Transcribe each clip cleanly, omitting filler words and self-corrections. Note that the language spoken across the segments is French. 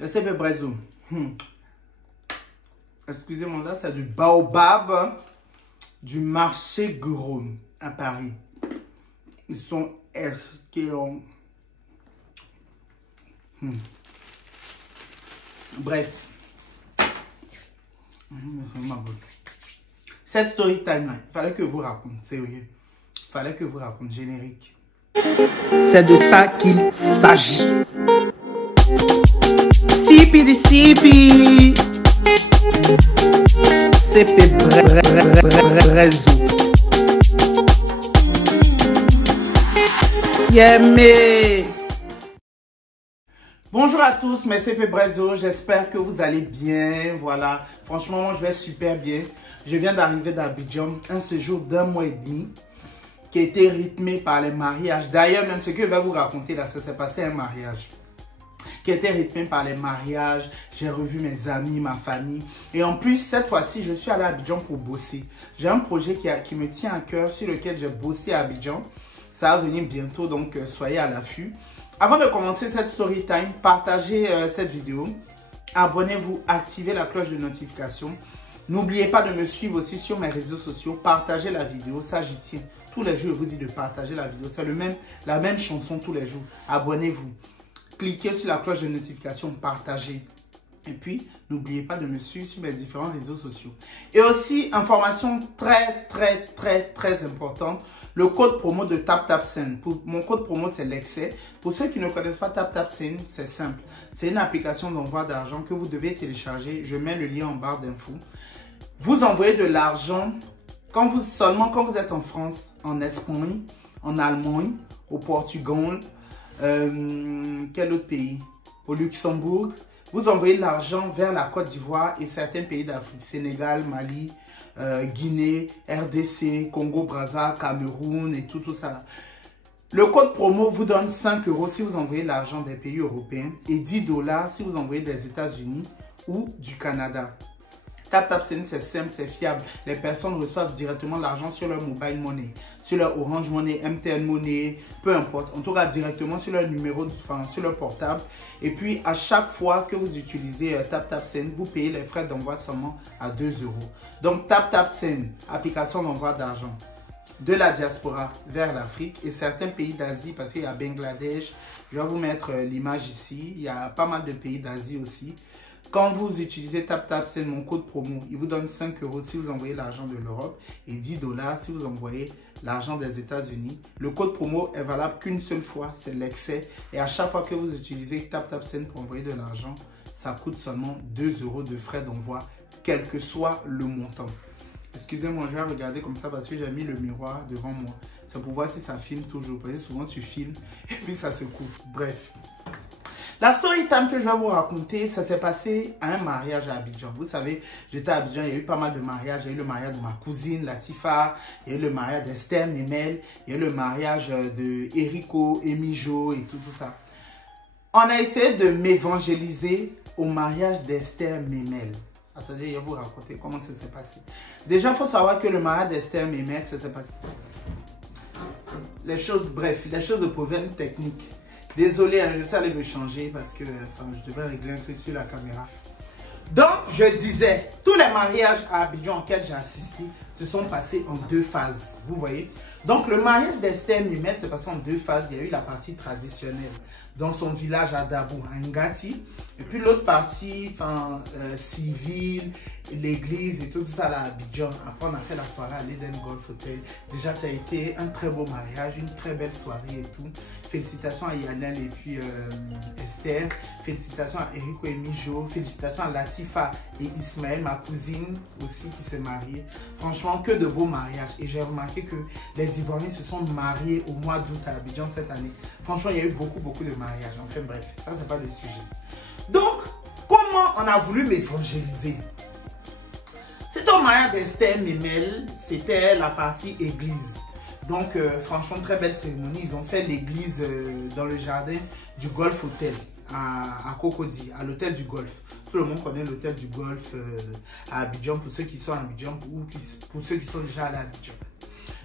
Le CP Brezo. Excusez-moi, là, c'est du baobab du marché gros à Paris. Ils sont excellents. Bref. Cette story time, il fallait que vous racontiez, sérieux. Il fallait que vous racontiez générique. C'est de ça qu'il s'agit. Sipi di sipi. CP Brezo. Yemé. Bonjour à tous, mes CP Brezo, j'espère que vous allez bien, voilà, franchement, moi je vais super bien. Je viens d'arriver d'Abidjan, un séjour d'1 mois et demi, qui a été rythmé par les mariages. D'ailleurs, même ce que je vais vous raconter là, ça s'est passé un mariage, qui a été rythmé par les mariages, j'ai revu mes amis, ma famille, et en plus, cette fois-ci, je suis allé à Abidjan pour bosser. J'ai un projet qui me tient à cœur, sur lequel j'ai bossé à Abidjan, ça va venir bientôt, donc soyez à l'affût. Avant de commencer cette story time, partagez cette vidéo, abonnez-vous, activez la cloche de notification. N'oubliez pas de me suivre aussi sur mes réseaux sociaux, partagez la vidéo, ça j'y tiens. Tous les jours, je vous dis de partager la vidéo, c'est la même chanson tous les jours. Abonnez-vous, cliquez sur la cloche de notification, partagez. Et puis, n'oubliez pas de me suivre sur mes différents réseaux sociaux. Et aussi, information très importante, le code promo de TapTapSend. Mon code promo, c'est l'excès. Pour ceux qui ne connaissent pas TapTapSend, c'est simple. C'est une application d'envoi d'argent que vous devez télécharger. Je mets le lien en barre d'infos. Vous envoyez de l'argent seulement quand vous êtes en France, en Espagne, en Allemagne, au Portugal, quel autre pays? Au Luxembourg. Vous envoyez l'argent vers la Côte d'Ivoire et certains pays d'Afrique, Sénégal, Mali, Guinée, RDC, Congo-Brazza, Cameroun et tout ça. Le code promo vous donne 5 € si vous envoyez l'argent des pays européens et 10 $ si vous envoyez des États-Unis ou du Canada. TapTapSend, c'est simple, c'est fiable. Les personnes reçoivent directement l'argent sur leur mobile money, sur leur Orange Money, MTN Money, peu importe. En tout cas, directement sur leur numéro, sur leur portable. Et puis, à chaque fois que vous utilisez TapTapSend, vous payez les frais d'envoi seulement à 2 €. Donc, TapTapSend, application d'envoi d'argent de la diaspora vers l'Afrique et certains pays d'Asie, parce qu'il y a Bangladesh. Je vais vous mettre l'image ici. Il y a pas mal de pays d'Asie aussi. Quand vous utilisez TapTapSend, mon code promo, il vous donne 5 € si vous envoyez l'argent de l'Europe et 10 $ si vous envoyez l'argent des États-Unis. Le code promo est valable qu'une seule fois, c'est l'excès. Et à chaque fois que vous utilisez TapTapSend pour envoyer de l'argent, ça coûte seulement 2 € de frais d'envoi, quel que soit le montant. Excusez-moi, je vais regarder comme ça parce que j'ai mis le miroir devant moi. C'est pour voir si ça filme toujours. Parce que souvent tu filmes et puis ça se coupe. Bref. La story time que je vais vous raconter, ça s'est passé à un mariage à Abidjan. Vous savez, j'étais à Abidjan, il y a eu pas mal de mariages. Il y a eu le mariage de ma cousine Latifa, il y a eu le mariage d'Esther Memel, il y a eu le mariage de Erico, Emijo et tout ça. On a essayé de m'évangéliser au mariage d'Esther Memel. Attendez, je vais vous raconter comment ça s'est passé. Déjà, il faut savoir que le mariage d'Esther Memel, ça s'est passé. Les choses de problème technique. Désolé, je suis allé me changer parce que je devais régler un truc sur la caméra. Donc, je disais, tous les mariages à Abidjan auxquels j'ai assisté se sont passés en 2 phases. Vous voyez? Donc, le mariage d'Esther Memel s'est passé en 2 phases. Il y a eu la partie traditionnelle dans son village à Dabou, à Ngati. Et puis l'autre partie, civile, l'église et tout ça là à Abidjan. Après, on a fait la soirée à l'Eden Golf Hotel. Déjà, ça a été un très beau mariage, une très belle soirée et tout. Félicitations à Yanel et puis Esther. Félicitations à Erico et Mijo. Félicitations à Latifa et Ismaël, ma cousine aussi qui s'est mariée. Franchement, que de beaux mariages. Et j'ai remarqué que les Ivoiriens se sont mariés au mois d'août à Abidjan cette année. Franchement, il y a eu beaucoup de mariages. Enfin bref, ça c'est pas le sujet. Donc, comment on a voulu m'évangéliser? C'était au mariage d'Esther Memel, c'était la partie église. Donc, franchement, très belle cérémonie. Ils ont fait l'église dans le jardin du Golf Hotel à Cocody, à l'hôtel du Golf. Tout le monde connaît l'hôtel du Golf à Abidjan, pour ceux qui sont à Abidjan ou pour ceux qui sont déjà allés à Abidjan.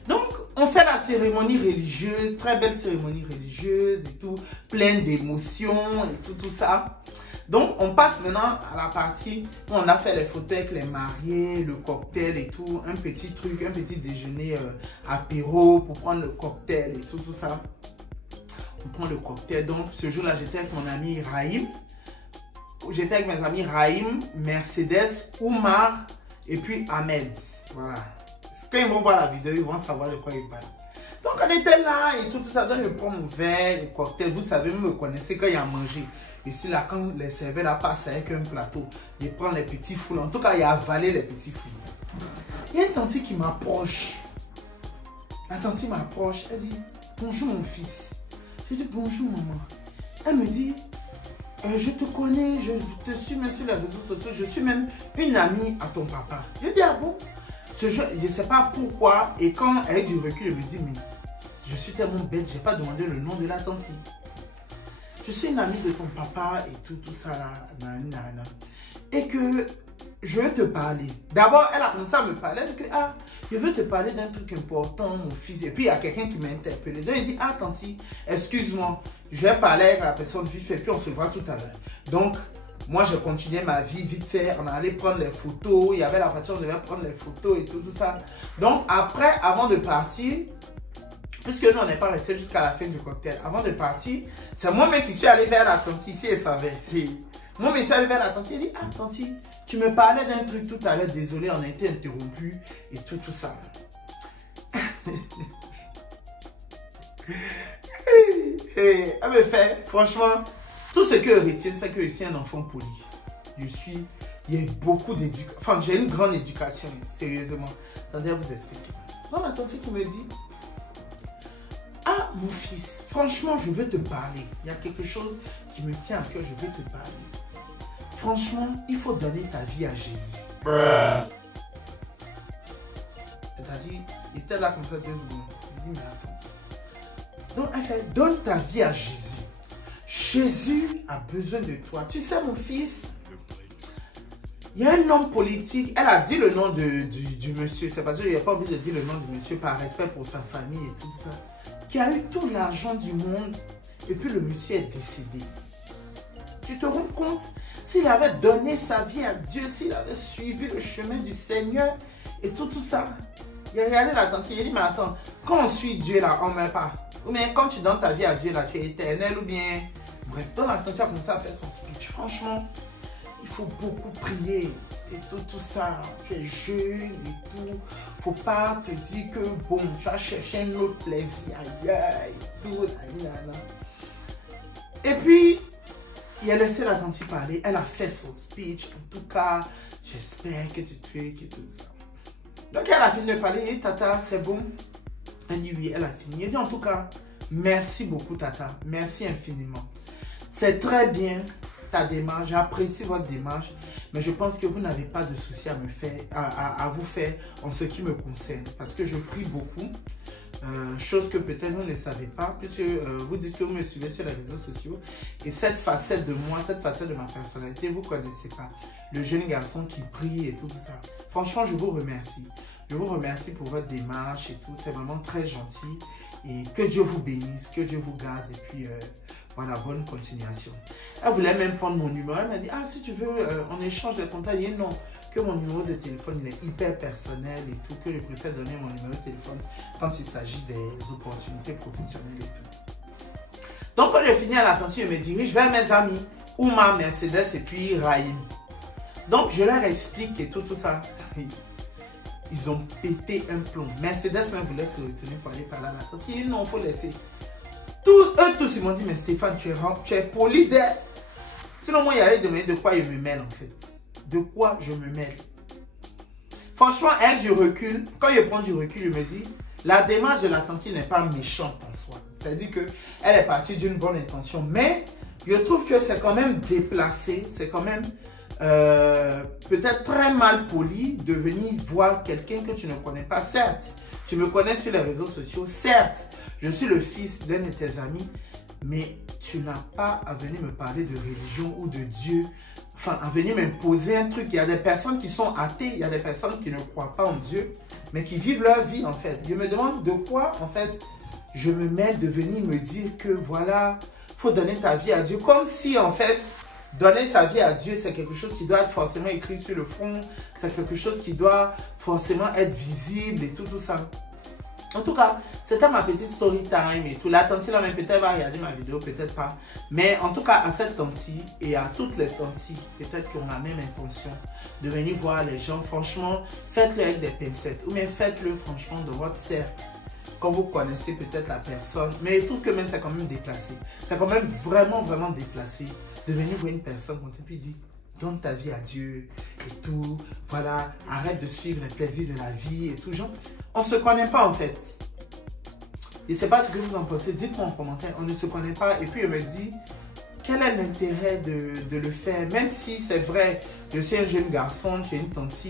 Donc, on fait la cérémonie religieuse, très belle cérémonie religieuse et tout, pleine d'émotions et tout ça. Donc, on passe maintenant à la partie où on a fait les photos avec les mariés, le cocktail et tout. Un petit truc, un petit déjeuner apéro pour prendre le cocktail et tout ça. On prend le cocktail. Donc, ce jour-là, j'étais avec mon ami Raïm. J'étais avec mes amis Raïm, Mercedes, Oumar et puis Ahmed. Voilà. Quand ils vont voir la vidéo, ils vont savoir de quoi ils parlent. Donc, on était là et tout ça. Donc, je prends mon verre, le cocktail. Vous savez, vous me connaissez quand il y a à manger. Ici, là, quand les serveurs là passent avec un plateau, ils prennent les petits foules. En tout cas, il a avalé les petits foules. Il y a une tante qui m'approche. La tante m'approche. Elle dit, bonjour mon fils. Je dis, bonjour maman. Elle me dit, je te connais, je te suis même sur les réseaux sociaux. Je suis même une amie à ton papa. Je dis, ah bon? Je ne sais pas pourquoi. Et quand elle a du recul, elle me dit, mais je suis tellement bête, je n'ai pas demandé le nom de la tante. Je suis une amie de ton papa et tout ça là, et que je veux te parler. D'abord, elle a commencé à me parler, elle dit que, ah, je veux te parler d'un truc important, mon fils. Et puis, il y a quelqu'un qui m'a interpellé. Donc, il dit, ah, tanti, excuse-moi, je vais parler avec la personne vite fait, puis on se voit tout à l'heure. Donc, moi, je continuais ma vie vite fait, on allait prendre les photos, il y avait la voiture, on devait prendre les photos et tout ça. Donc, après, avant de partir, puisque nous, on n'est pas resté jusqu'à la fin du cocktail. Avant de partir, c'est moi-même qui suis allé vers la tante ici et savait. Moi, je suis allé vers la tante, elle dit, ah, tante, tu me parlais d'un truc tout à l'heure, désolé, on a été interrompu et tout ça. Elle me fait, franchement, tout ce que je retiens, c'est que je suis un enfant poli. Il y a beaucoup d'éducation. Enfin, j'ai une grande éducation, sérieusement. Attendez à vous expliquer. Donc, la tante qui me dit, ah, mon fils, franchement, je veux te parler. Il y a quelque chose qui me tient à cœur, je veux te parler. Franchement, il faut donner ta vie à Jésus. C'est-à-dire, il était là comme ça 2 secondes. Il dit, mais attends. Donc, elle fait, donne ta vie à Jésus. Jésus a besoin de toi. Tu sais, mon fils, il y a un homme politique. Elle a dit le nom du monsieur. C'est parce que je n'ai pas envie de dire le nom du monsieur par respect pour sa famille et tout ça. Qui a eu tout l'argent du monde et puis le monsieur est décédé. Tu te rends compte? S'il avait donné sa vie à Dieu, s'il avait suivi le chemin du Seigneur et tout ça. Il a regardé la tante, il a dit, mais attends, quand on suit Dieu là, on ne meurt pas. Ou bien quand tu donnes ta vie à Dieu là, tu es éternel ou bien... Bref, donc la tante a commencé à faire son speech. Franchement, il faut beaucoup prier et tout ça. Tu es jeune et tout. Faut pas te dire que bon, tu as cherché un autre plaisir ailleurs et tout. Et puis, il a laissé la tante parler. Elle a fait son speech. En tout cas, j'espère que tu trucs et tout ça. Donc, elle a fini de parler. Et Tata, c'est bon? Elle dit oui, elle a fini. Elle dit en tout cas, merci beaucoup Tata. Merci infiniment. C'est très bien ta démarche, j'apprécie votre démarche, mais je pense que vous n'avez pas de souci à me faire, à vous faire en ce qui me concerne, parce que je prie beaucoup, chose que peut-être vous ne savez pas, puisque vous dites que vous me suivez sur les réseaux sociaux, et cette facette de moi, cette facette de ma personnalité, vous ne connaissez pas, le jeune garçon qui prie et tout ça. Franchement, je vous remercie. Je vous remercie pour votre démarche et tout, c'est vraiment très gentil, et que Dieu vous bénisse, que Dieu vous garde, et puis... voilà, bonne continuation. Elle voulait même prendre mon numéro. Elle m'a dit, ah, si tu veux, on échange de contacts. Et non, que mon numéro de téléphone, il est hyper personnel et tout, que je préfère donner mon numéro de téléphone quand il s'agit des opportunités professionnelles et tout. Donc, quand j'ai fini à la cantine, je me dirige vers mes amis, Oumar, Mercedes et puis Raïm. Donc, je leur explique et tout ça. Ils ont pété un plomb. Mercedes même voulait se retenir pour aller parler à la cantine. Il dit, non, il faut laisser. Eux tous, ils m'ont dit, mais Stéphane, tu es poli d'être. Sinon, moi, il allait demander de quoi je me mêle, en fait. De quoi je me mêle. Franchement, elle a du recul. Quand je prends du recul, je me dis, la démarche de la tante n'est pas méchante en soi. C'est-à-dire qu'elle est partie d'une bonne intention. Mais, je trouve que c'est quand même déplacé. C'est quand même peut-être très mal poli de venir voir quelqu'un que tu ne connais pas. Certes, tu me connais sur les réseaux sociaux. Certes, je suis le fils d'un de tes amis, mais tu n'as pas à venir me parler de religion ou de Dieu, enfin, à venir m'imposer un truc. Il y a des personnes qui sont athées, il y a des personnes qui ne croient pas en Dieu, mais qui vivent leur vie, en fait. Je me demande de quoi, en fait, je me mêle de venir me dire que, voilà, il faut donner ta vie à Dieu, comme si, en fait, donner sa vie à Dieu, c'est quelque chose qui doit être forcément écrit sur le front. C'est quelque chose qui doit forcément être visible et tout ça. En tout cas, c'était ma petite story time et tout. La tante là, même peut-être va regarder ma vidéo, peut-être pas. Mais en tout cas, à cette tante et à toutes les tantes, peut-être qu'on a la même intention de venir voir les gens. Franchement, faites-le avec des pincettes ou bien faites-le franchement de votre cercle. Quand vous connaissez peut-être la personne, mais je trouve que même c'est quand même déplacé. C'est quand même vraiment déplacé de venir voir une personne comme ça puis dire donne ta vie à Dieu et tout. Voilà, arrête de suivre les plaisirs de la vie et tout. Genre, on ne se connaît pas en fait. Je ne sais pas ce que vous en pensez. Dites-moi en commentaire. On ne se connaît pas. Et puis, elle me dit, quel est l'intérêt de le faire? Même si c'est vrai, je suis un jeune garçon, tu es une tante,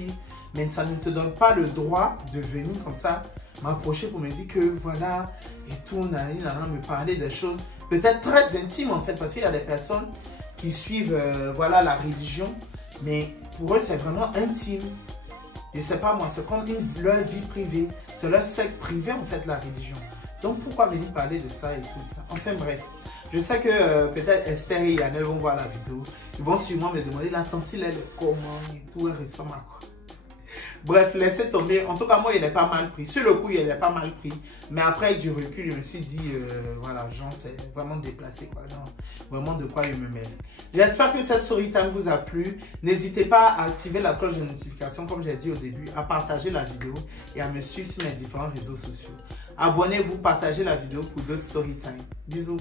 mais ça ne te donne pas le droit de venir comme ça m'approcher pour me dire que voilà, et tout, me parler des choses peut-être très intimes en fait. Parce qu'il y a des personnes qui suivent voilà, la religion, mais pour eux, c'est vraiment intime. Je ne sais pas moi, c'est comme leur vie privée. C'est leur secte privée en fait, la religion. Donc pourquoi venir parler de ça et tout ça? Enfin bref, je sais que peut-être Esther et Yannel vont voir la vidéo. Ils vont sûrement me demander la tante, elle est comment et tout, elle ressemble à quoi? Bref, laissez tomber. En tout cas, moi, il est pas mal pris. Sur le coup, il est pas mal pris. Mais après, avec du recul, je me suis dit, voilà, genre, c'est vraiment déplacé, quoi. Genre, vraiment de quoi il me mêle. J'espère que cette story time vous a plu. N'hésitez pas à activer la cloche de notification, comme j'ai dit au début, à partager la vidéo et à me suivre sur mes différents réseaux sociaux. Abonnez-vous, partagez la vidéo pour d'autres story time. Bisous.